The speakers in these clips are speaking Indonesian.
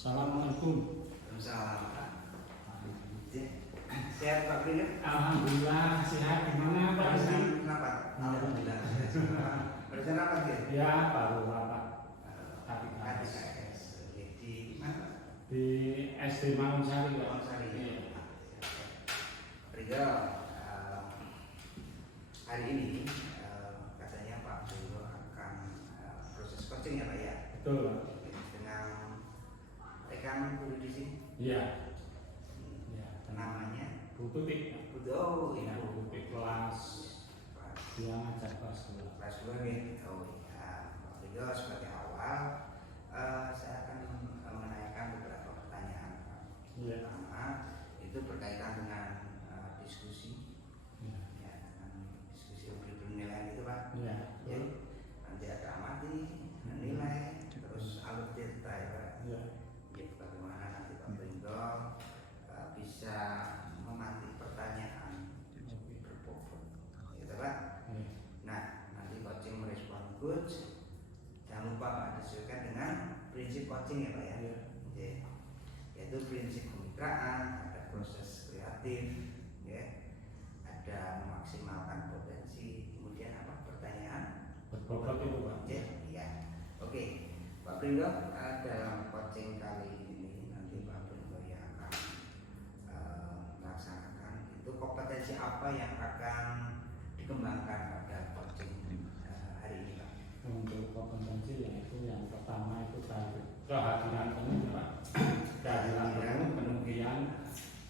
Assalamualaikum. Waalaikumsalam. Sehat Pak Bri? Alhamdulillah sehat. Gimana Pak? Barusan rapat. Alhamdulillah sehat. Barusan rapat ya? Ya baru rapat. KDKS. Di mana? Di SD Mangunsari. Mangunsari. Iya. Ridho, hari ini katanya Pak Bri akan proses coaching ya Pak ya? Betul. Dengan rekan guru di sini. Iya. Namanya Bu Tutik. Oh Ya, iya. Bu Tutik kelas. Dia ngajar kelas 2. Kelas 2 nih. Oh iya. Pak Ridho sebagai awal saya akan menanyakan beberapa pertanyaan. Iya. Pertama itu berkaitan dengan diskusi. Iya. Ya, dengan diskusi yang bernilai itu Pak. Iya. Ya, nanti ada amati, menilai, terus alur cerita ya Pak. Iya. Ya, bagaimana nanti Pak Ridho bisa memantik pertanyaan berbobot, gitu Pak. Iya. Nah, nanti coaching merespon coach. Jangan lupa Pak disesuaikan dengan prinsip coaching ya Pak ya. Iya. Oke. Yaitu prinsip kemitraan, ada proses kreatif, ya, ada memaksimalkan potensi, kemudian apa pertanyaan Berbobot itu Pak. ya, iya. Oke, Pak Pringgo, dalam coaching kali ini nanti Pak Pringgo yang akan melaksanakan itu kompetensi apa yang akan dikembangkan pada coaching hari ini Pak? Untuk kompetensi yaitu yang pertama itu kehadiran penuh Pak. Kehadiran penuh, kemudian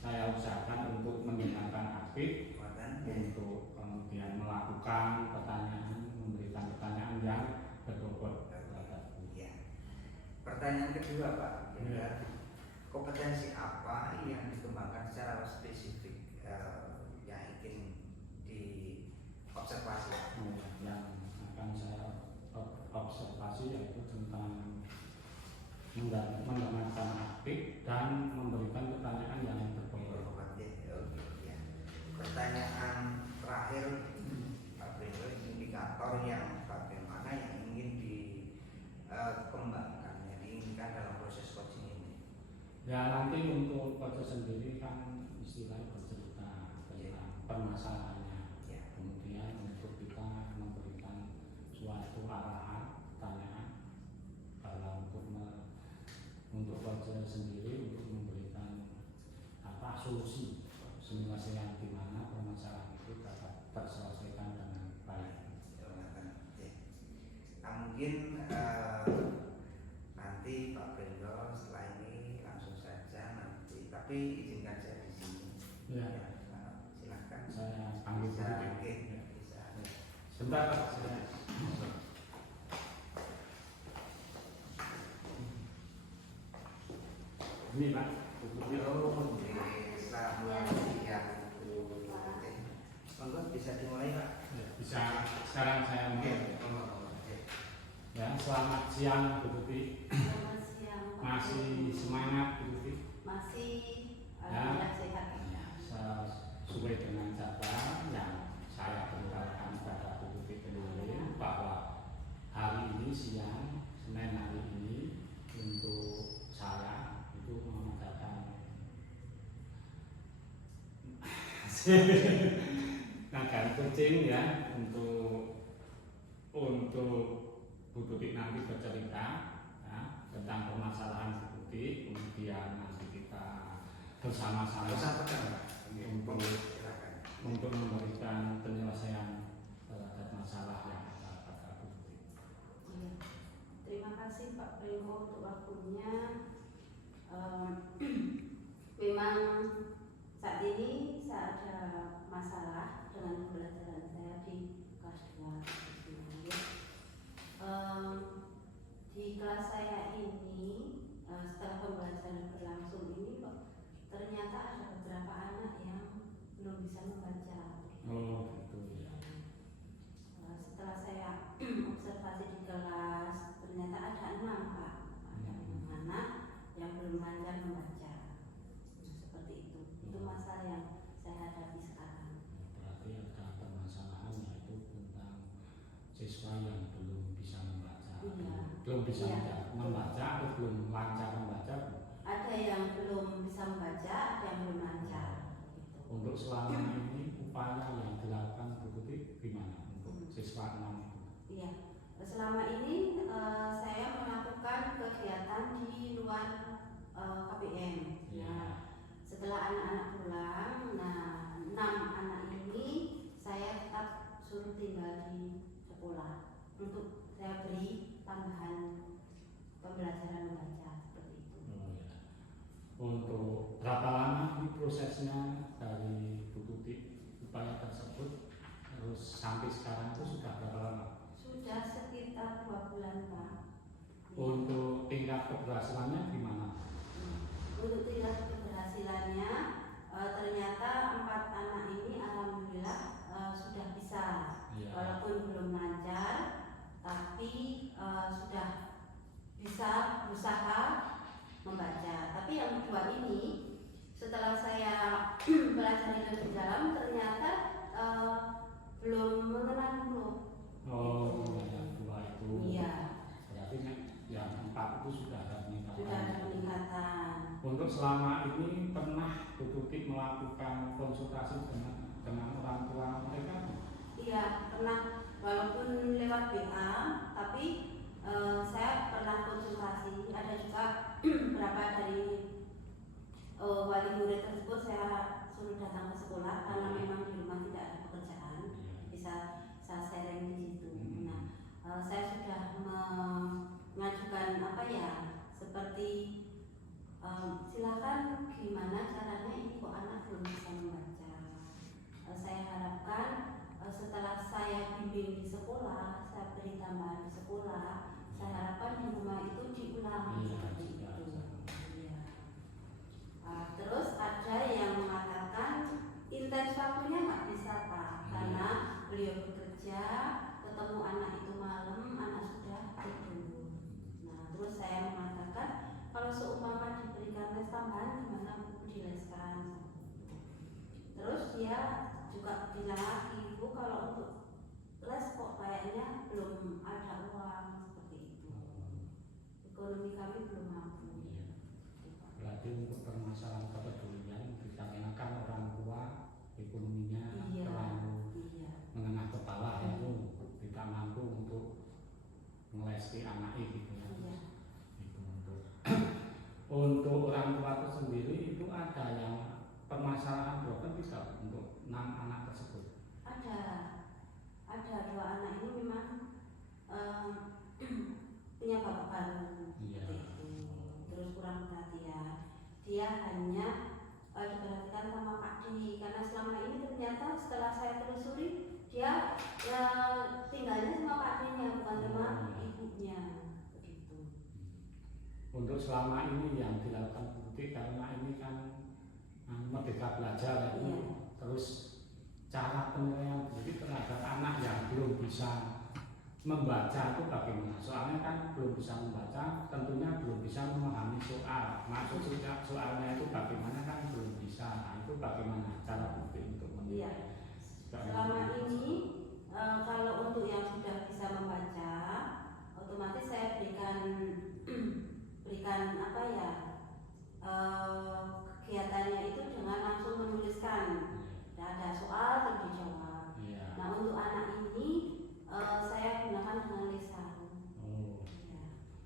saya usahakan untuk mendengarkan aktif, untuk kemudian melakukan pertanyaan, memberikan pertanyaan yang berbobot. Ya. Pertanyaan kedua Pak, Ya. kompetensi apa yang dikembangkan secara spesifik yang ingin diobservasi? Yang akan saya observasi yaitu tentang mendengarkan aktif dan memberikan pertanyaan yang berbobot. Ya. Pertanyaan terakhir Pak Brio, indikator yang bagaimana yang ingin dikembangkan, yang diinginkan dalam proses coaching ini? Ya nanti untuk proses sendiri kan istilahnya bercerita tentang permasalahannya. Ya. Kemudian untuk kita memberikan suatu arahan, pertanyaan, kalau untuk proses sendiri untuk memberikan solusi simulasi di mana permasalahan itu dapat terselesaikan dengan baik. Nah, mungkin nanti Pak Bendo setelah ini langsung saja nanti, tapi izinkan saya di sini. Ya. Silakan. Saya panggil bisa. Oke. Bisa. Sebentar Pak. Saya. Ini Pak. Monggo bisa dimulai Pak. Ya, bisa sekarang saya mulai. Ya, selamat siang Bu Tuti. Selamat siang Pak. Masih semangat Bu Tuti? Masih Ya. sehat. Sesuai dengan jadwal yang saya beritahukan pada Bu Tuti kemarin bahwa hari ini siang Senin hari ini untuk saya itu mengadakan coaching ya untuk Bu Tuti nanti bercerita ya, tentang permasalahan Bu Tuti, kemudian nanti kita bersama-sama untuk memberikan penyelesaian terhadap masalah yang ada pada Bu Tuti. Ya. Terima kasih Pak Pringgo untuk waktunya. Memang saat ini saya ada masalah dengan pembelajaran saya di kelas 2. Di kelas saya ini setelah pembelajaran berlangsung ini ternyata ada beberapa anak yang belum bisa membaca. Oh gitu ya. Setelah saya observasi di kelas ternyata ada 6 Pak. Ada 6 anak yang belum lancar membaca. Seperti itu. Itu masalah yang saya hadapi sekarang. Berarti ada permasalahan yaitu tentang siswa yang belum bisa membaca. Iya. Belum bisa Iya. membaca atau belum lancar membaca. selama ini upaya yang dilakukan Bu Tuti gimana untuk siswa 6 itu? Iya, selama ini saya melakukan kegiatan di luar KBM. Iya. Nah, setelah anak-anak pulang, nah 6 anak ini saya tetap suruh tinggal di sekolah untuk saya beri tambahan pembelajaran membaca seperti itu. Oh, ya. Untuk berapa lama ini prosesnya dari Bu Tuti upaya tersebut terus sampai sekarang itu sudah berapa lama? Sudah sekitar 2 bulan Pak. Untuk tingkat keberhasilannya gimana? Untuk tingkat keberhasilannya ternyata 4 anak ini alhamdulillah sudah bisa, Iya. walaupun belum lancar, tapi sudah bisa berusaha membaca. Tapi yang kedua ini setelah saya belajar lebih dalam ternyata belum mengenal huruf. Oh, yang 2 itu. Iya, Berarti yang 4 itu sudah ada peningkatan. sudah ada peningkatan. Untuk selama ini pernah Bu Tuti melakukan konsultasi dengan orang tua mereka? Iya, pernah, walaupun lewat WA, tapi saya pernah konsultasi. Ada juga beberapa dari wali murid tersebut saya suruh datang ke sekolah karena memang di rumah tidak ada pekerjaan, bisa saya sharing di situ. Nah, saya sudah mengajukan seperti silakan gimana caranya ini kok anak belum bisa membaca. Saya harapkan setelah saya bimbing di sekolah, saya beri tambahan di sekolah, saya harapkan di rumah itu diulang seperti itu. Iya. Terus ada yang mengatakan intens waktunya nggak bisa Pak, karena beliau bekerja, ketemu anak itu malam, anak sudah tidur. Nah, terus saya mengatakan kalau seumpama diberikan les tambahan gimana Bu, dileskan. Terus dia juga bilang lagi, Bu kalau untuk les kok kayaknya belum ada uang seperti itu. Ekonomi kami belum mampu. Berarti untuk permasalahan kepedulian dikarenakan orang tua ekonominya terlalu menengah ke bawah itu tidak mampu untuk melesti anak gitu ya. Itu untuk orang tua itu sendiri itu ada yang permasalahan broken tidak untuk 6 anak tersebut? Ada 2 anak ini memang punya bapak baru. Iya. Terus kurang perhatian. Dia hanya diperhatikan sama Pak D, karena selama ini ternyata setelah saya telusuri dia tinggalnya sama Pak D-nya bukan sama ibunya begitu. Untuk selama ini yang dilakukan Bu Tuti karena ini kan merdeka belajar itu, terus cara penilaian Bu Tuti terhadap anak yang belum bisa membaca itu bagaimana? Soalnya kan belum bisa membaca, tentunya belum bisa memahami soal. Maksud soalnya itu bagaimana kan belum bisa. Nah, itu bagaimana cara Bu Tuti untuk menilai? Selama ini kalau untuk yang sudah bisa membaca, otomatis saya berikan kegiatannya itu dengan langsung menuliskan. Ada soal terus dijawab. Nah, untuk anak ini saya gunakan dengan lisan.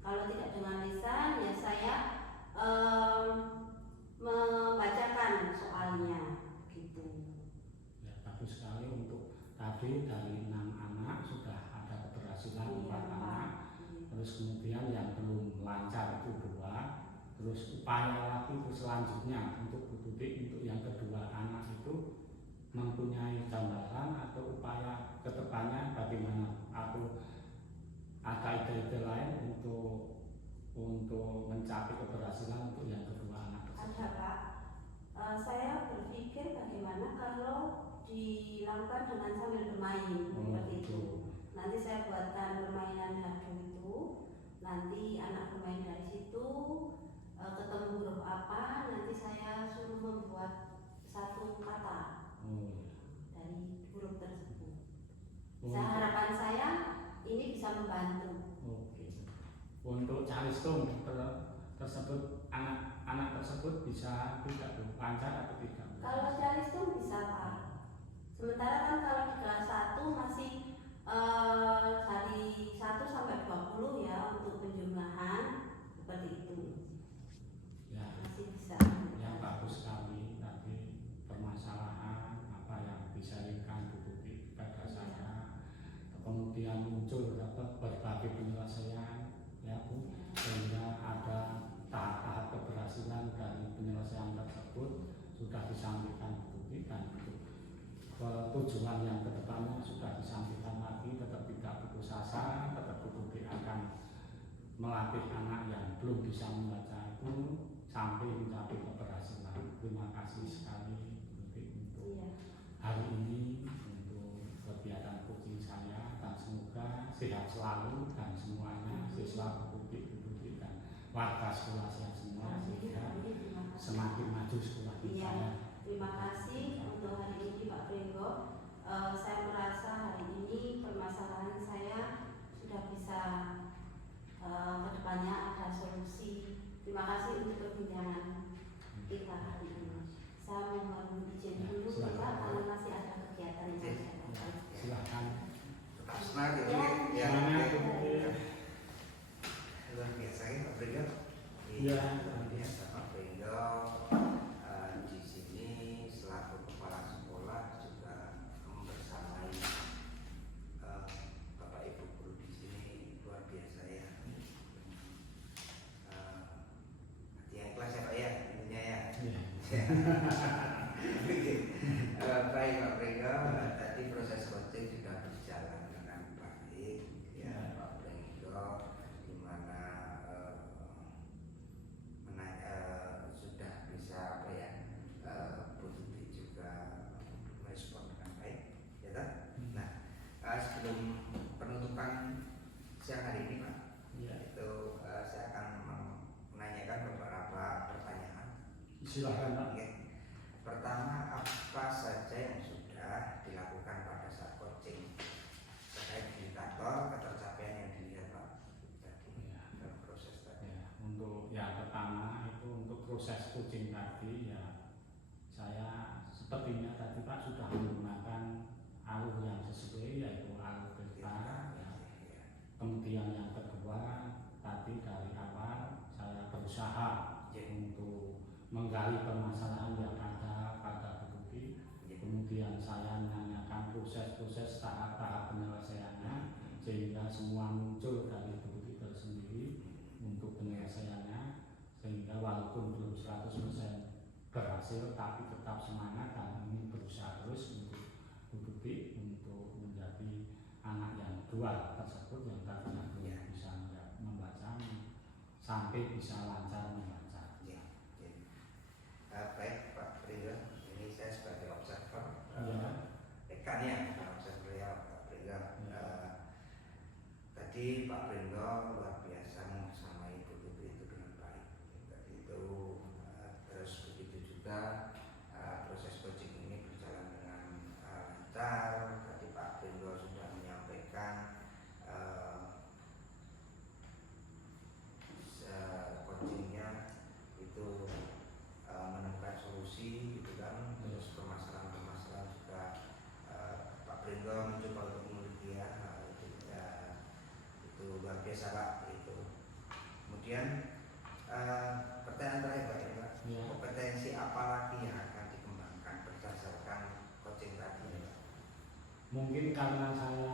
Kalau tidak dengan lisan, ya saya membacakan soalnya, gitu. Ya, bagus sekali untuk tadi dari 6 anak sudah ada keberhasilan 4 anak. Terus kemudian yang belum lancar itu 2. Terus upaya lagi itu selanjutnya untuk Bu Tuti untuk yang kedua anak itu mempunyai gambaran atau upaya kedepannya bagaimana? Atau ada ide-ide lain untuk mencapai keberhasilan untuk yang kedua anak tersebut? Ada Pak. Saya berpikir bagaimana kalau dilakukan dengan sambil bermain seperti itu. Nanti saya buatkan permainan dadu itu, nanti anak bermain dari situ, ketemu huruf apa, nanti saya suruh membuat satu kata dari huruf tersebut. Harapan saya ini bisa membantu. Untuk Calistung tersebut anak tersebut bisa tidak lancar atau tidak? Kalau Charleston bisa Pak. Sementara kan kalau di kelas 1 masih dari 1 sampai 20 ya untuk penjumlahan seperti itu. Ya, Masih bisa. yang bagus sekali tadi permasalahan apa yang disaringkan Bu Tuti kepada saya, kemudian muncul berbagai penyelesaian ya Bu, sehingga ada tahap-tahap keberhasilan dari penyelesaian tersebut sudah disampaikan Bu Tuti, dan tujuan yang kedepannya sudah disampaikan lagi, tetap tidak putus asa, tetap Bu Tuti akan melatih anak yang belum bisa membaca itu sampai mencapai keberhasilan. Terima kasih sekali Bu Tuti untuk hari ini, untuk kegiatan coaching saya, dan semoga sehat selalu dan semuanya siswa Bu Tuti dan warga sekolah saya semua, sehingga semakin maju sekolah kita. Terima kasih untuk hari ini Pak Pringgo. Saya merasa hari ini permasalahan saya sudah bisa kedepannya ada solusi. Terima kasih untuk perbincangan kita hari ini. Saya mohon izin dulu Pak, karena masih ada kegiatan yang saya lakukan. Silakan. Tetap semangat Ya. ya. Semangat, Bu Tuti. Luar biasa ya Pak Pringgo. Iya. Luar biasa Pak Pringgo. Di sini selaku kepala sekolah juga membersamai Bapak Ibu guru di sini, luar biasa ya. Hati yang ikhlas ya Pak ya, intinya ya. Baik Pak Pringgo, tadi proses coaching sudah berjalan dengan baik ya Pak Pringgo, di mana sudah bisa apa ya, Bu Tuti juga merespon dengan baik ya kan? Nah, sebelum penutupan siang hari ini Pak, Ya. itu saya akan menanyakan beberapa pertanyaan. Silakan Pak. Oke. Pertama, apa saja yang sudah dilakukan pada saat coaching terkait indikator ketercapaian yang dilihat Pak tadi dalam proses tadi? Ya, untuk yang pertama itu untuk proses coaching tadi ya, saya sepertinya tadi Pak sudah menggunakan alur yang sesuai, yaitu alur delta ya. Kemudian yang kedua tadi dari awal saya berusaha untuk menggali permasalahan yang ada pada Bu Tuti. Kemudian saya menanyakan proses-proses tahap-tahap penyelesaiannya, sehingga semua muncul dari Bu Tuti tersendiri untuk penyelesaiannya, sehingga walaupun belum 100% berhasil tapi tetap semangat dan ingin berusaha terus untuk Bu Tuti untuk menjadi anak yang dual tersebut, yang tadinya belum bisa membaca sampai bisa lancar membaca. Baik Pak Pringgo, ini saya sebagai observer, rekannya bukan observer ya Pak Pringgo. Tadi Pak Pringgo luar biasa membersamai Bu Tuti itu dengan baik. Tadi itu terus begitu juga proses coaching ini berjalan dengan lancar. Tadi Pak Pringgo sudah menyampaikan coachingnya itu menemukan solusi gitu kan, terus permasalahan-permasalahan juga Pak Pringgo mencoba untuk memiliki ya, itu luar biasa Pak itu. Kemudian pertanyaan terakhir Pak ya Pak, kompetensi apa lagi yang akan dikembangkan berdasarkan coaching tadi ya Pak? Mungkin karena saya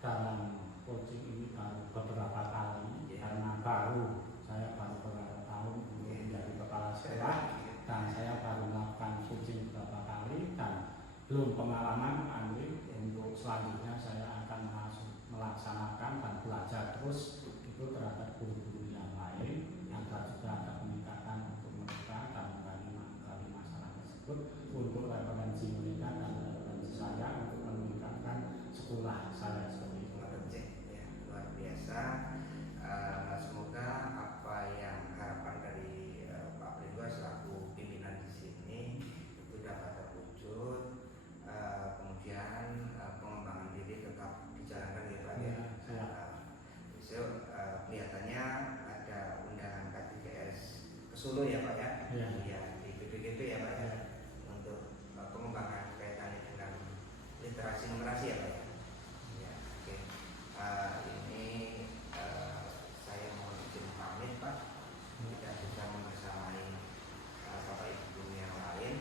dalam coaching ini baru beberapa kali, karena saya baru beberapa tahun menjadi kepala sekolah, dan saya baru melakukan coaching beberapa kali dan belum pengalaman ambil. Untuk selanjutnya saya akan melaksanakan dan belajar terus itu terhadap guru-guru yang lain, agar juga ada peningkatan untuk mereka dan menggali masalah tersebut untuk referensi mereka dan referensi saya untuk meningkatkan sekolah saya seperti itu. Luar biasa. Semoga apa yang harapan dari Pak Pringgo selaku pimpinan di sini itu dapat terwujud. Kemudian pengembangan diri tetap dijalankan ya Pak ya. Kelihatannya Solo ya Pak ya, Iya. ya di BPGP ya Pak ya, untuk pengembangan kaitannya dengan literasi numerasi ya Pak ya. Ya, oke. Ini saya mohon izin pamit Pak, tidak bisa membersamai Bapak Ibu guru yang lain,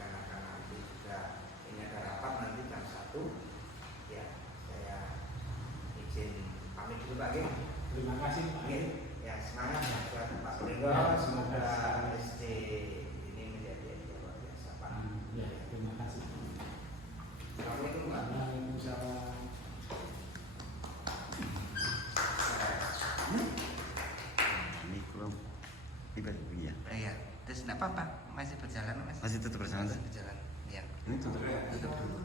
karena nanti juga ini ada rapat nanti jam 1 ya. Saya izin pamit dulu Pak. Terima kasih Pak. Ya, semangat buat Pak Pringgo. Semoga SD ini menjadi yang luar biasa Pak. Ya, terima kasih. Assalamualaikum Pak. Waalaikumsalam. Ini kurang ibu ya. Iya, terus tidak apa-apa, masih berjalan Mas. Masih tetap berjalan. Masih berjalan. Ya. Ini tutup. Tutup dulu.